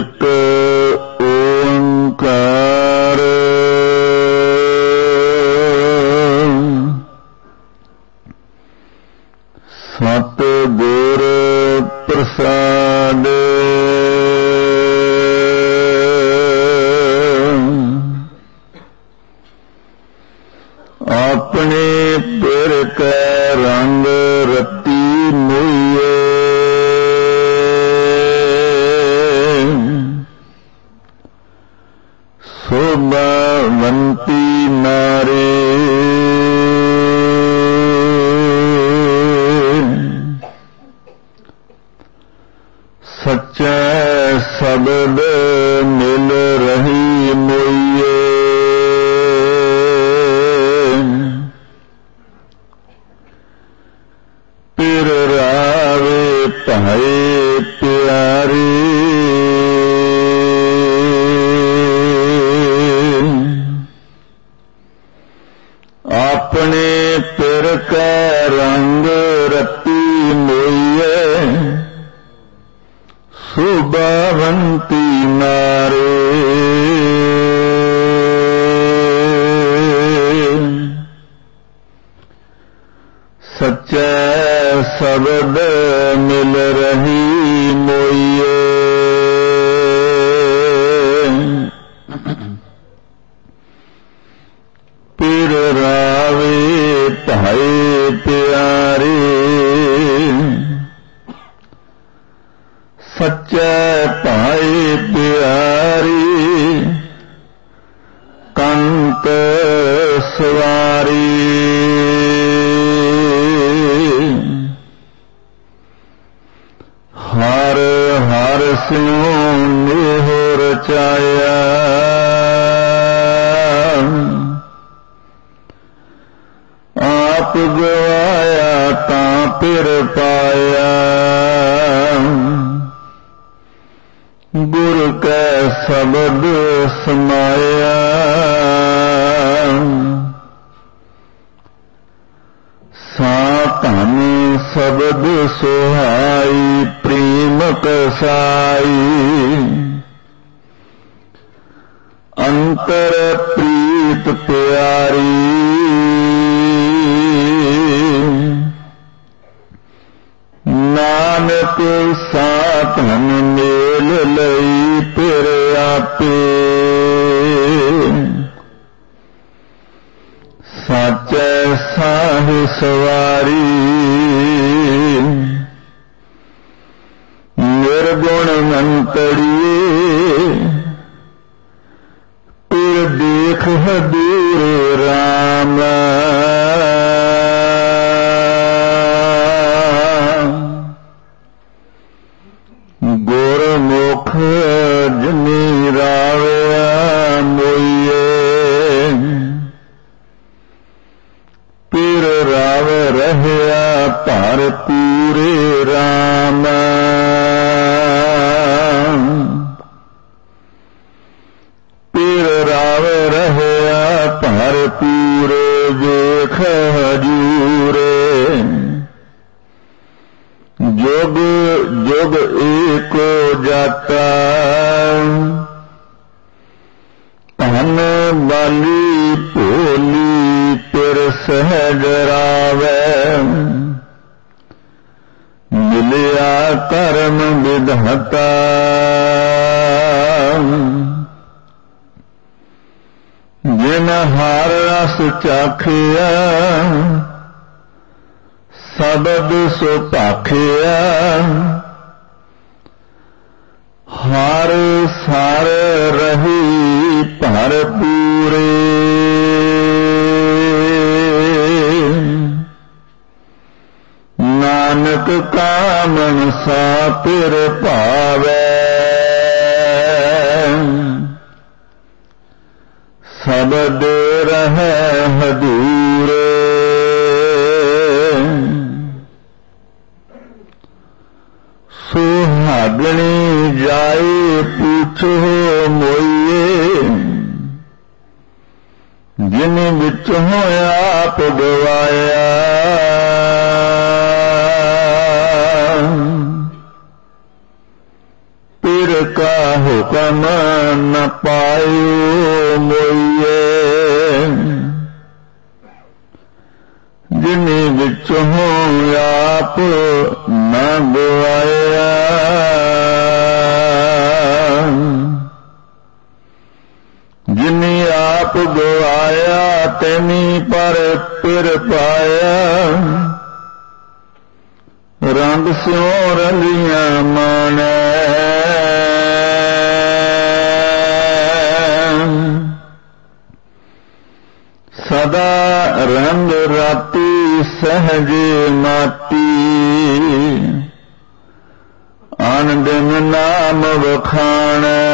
ਇਕ ਓੰਕਾਰ। ਸਤ ਗੁਰ ਪ੍ਰਸਾਦ। ਆਪਣੇ ਪਿਰ ਕੈ ਸੱਚੇ ਸ਼ਬਦ ਸ਼ਬਦ ਮਿਲ ਰਹੀ ਮੋਈਏ। ਪਿਰ ਰਾਵੇ ਭਾਈ ਪਿਆਰੇ ਸੱਚੇ ਭਾਏ ਸਿਉ ਨਿਹ ਰਚਾਇਆ। ਆਪ ਗਵਾਇਆ ਤਾਂ ਫਿਰ ਪਾਇਆ। ਗੁਰ ਕੈ ਸ਼ਬਦ ਸਮਾਇਆ। ਸਾ ਧਨ ਸ਼ਬਦ ਸੁਹਾਈ ਪ੍ਰੇਮ ਕਸਾਈ ਅੰਤਰ ਪ੍ਰੀਤ ਪਿਆਰੀ। ਨਾਨਕ ਸਾਧਨ ਮੇਲ ਲਈ ਫਿਰ ਆਪੇ। ਸਾਚੈ ਸਾਹ ਸਵਾਰੀ। ਰਹਿਆ ਭਰ ਪੂਰੇ RAM ਪੀਰ ਰਾਵ ਰਹਿਆ ਭਰ ਪੂਰੇ, ਵੇਖ ਹਜੂਰੇ। ਜੁਗ ਜੁਗ ਏਕੋ ਜਾਤਾ। ਧਨ ਬਾਲੀ ਭੋਲੀ ਸਹਿਜ ਰਾਵੈ ਮਿਲਿਆ ਕਰਮ ਵਿਧਤਾ। ਹਰ ਰਸ ਚਾਖਿਆ, ਸਬਦ ਸੋ ਭਾਖਿਆ। ਹਰ ਸਰ ਰਹੀ ਭਰ ਪੂਰੇ। ਕਾਮਣ ਸਾ ਪਿਰ ਭਾਵੇ ਸਬਦ ਰਹਿ ਹਦੂਰ ਸੁਹਾਗਣੀ ਜਾਏ ਪੁੱਛੋ ਮੋਈਏ। ਜਿਨ ਵਿੱਚ ਹੋਇਆ ਆਪ ਗਵਾਇਆ। ਕਾ ਹੁਕਮ ਨ ਪਾਇਓ ਮੋਈਏ। ਜਿਨ ਵਿੱਚ ਹੋ ਆਪ ਨ ਗਵਾਇਆ। ਜਿਨੀ ਆਪ ਗਵਾਇਆ, ਤੈਨੀ ਪਰ ਪਿਰ ਪਾਇਆ। ਰੰਗ ਸਿਉ ਰਲੀਆਂ ਮਾਣੈ। ਸਦਾ ਰੰਗ ਰਾਤੀ ਸਹਜ ਮਾਤੀ। ਆਨੰਦ ਨਾਮ ਵਖਾਣੈ।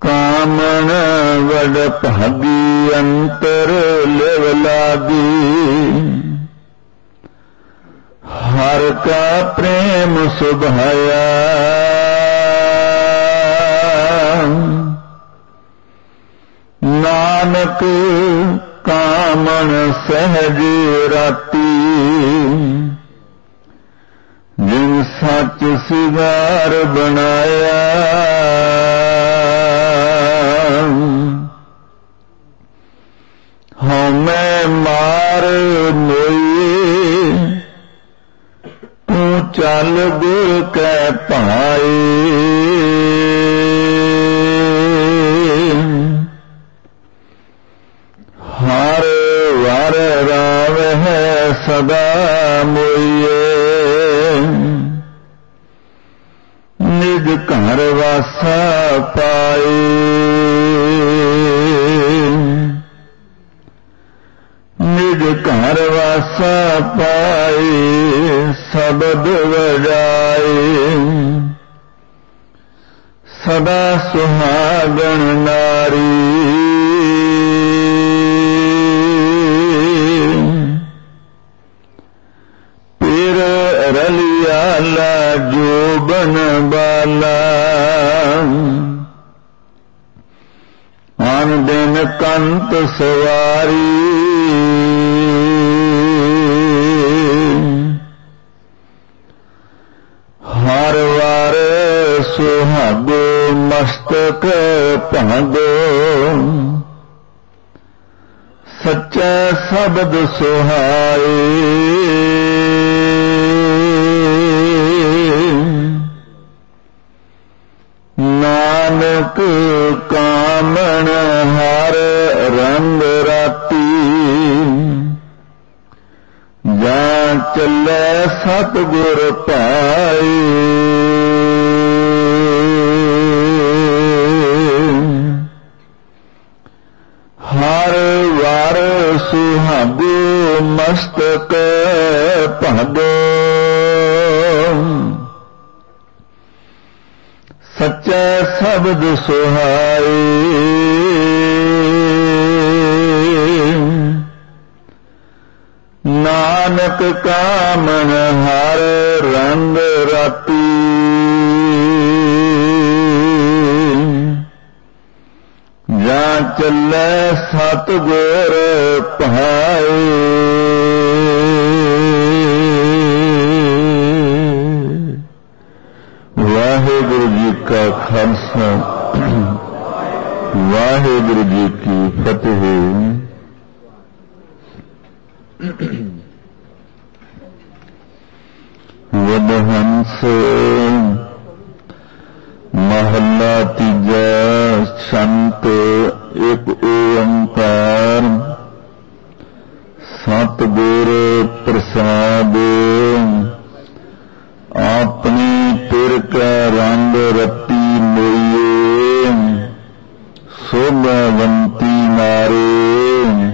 ਕਾਮਣ ਵਡ ਭਾਗੀ ਅੰਤਰ ਲਿਵ ਲਾਗੀ। ਹਰ ਕਾ ਪ੍ਰੇਮ ਸੁਭਾਇਆ। ਨਾਨਕ ਕਾਮਣ ਸਹਜ ਰਾਤੀ। ਜਿਨ ਸੱਚ ਸਿਗਾਰ ਬਣਾਇਆ, ਹਉਮੈ ਮਾਰ ਮੋਈ ਤੂੰ ਚੱਲ ਗੁਰ ਕੈ ਭਾਏ ਸਦਾ ਮੋਈਏ। ਨਿਜ ਘਰ ਵਾਸਾ ਪਾਏ। ਨਿਜ ਘਰ ਵਾਸਾ ਪਾਏ, ਸਬਦ ਵਜਾਏ ਸਦਾ ਸੁਹਾਗਣ ਨਾਰੀ ਆਨ ਦਿਨ ਕੰਤ ਸਵਾਰੀ। ਹਰ ਵਾਰ ਸੁਹਾਗੋ ਮਸਤਕ ਭਾਗੋ। ਸੱਚਾ ਸ਼ਬਦ ਸੁਹਾਏ। ਨਾਨਕ ਕਾਮਨ ਹਰ ਰੰਗ ਰਾਤੀ। ਜਾਂ ਚੱਲੇ ਸਤਗੁਰ ਭਾਏ। ਵਾਹਿਗੁਰੂ ਜੀ ਕਾ ਖਾਲਸਾ। ਵਾਹਿਗੁਰੂ ਜੀ ਕੀ ਫਤਿਹ। ਹੰਸ ਮਹੱਲਾ ਤੀਜਾ ਸ਼ੰਤ ਇੱਕ ਓੰਕਾਰ, ਸਤਿਗੁਰ ਪ੍ਰਸਾਦ, ਆਪਣੀ ਪਿਰ ਕਾ ਰੰਗ ਰੱਤੀ ਮੋਈਏ, ਸੋਭਵੰਤੀ ਮਾਰੇ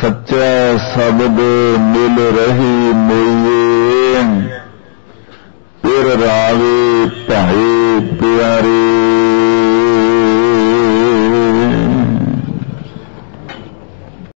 ਸੱਚਾ ਸਬਦ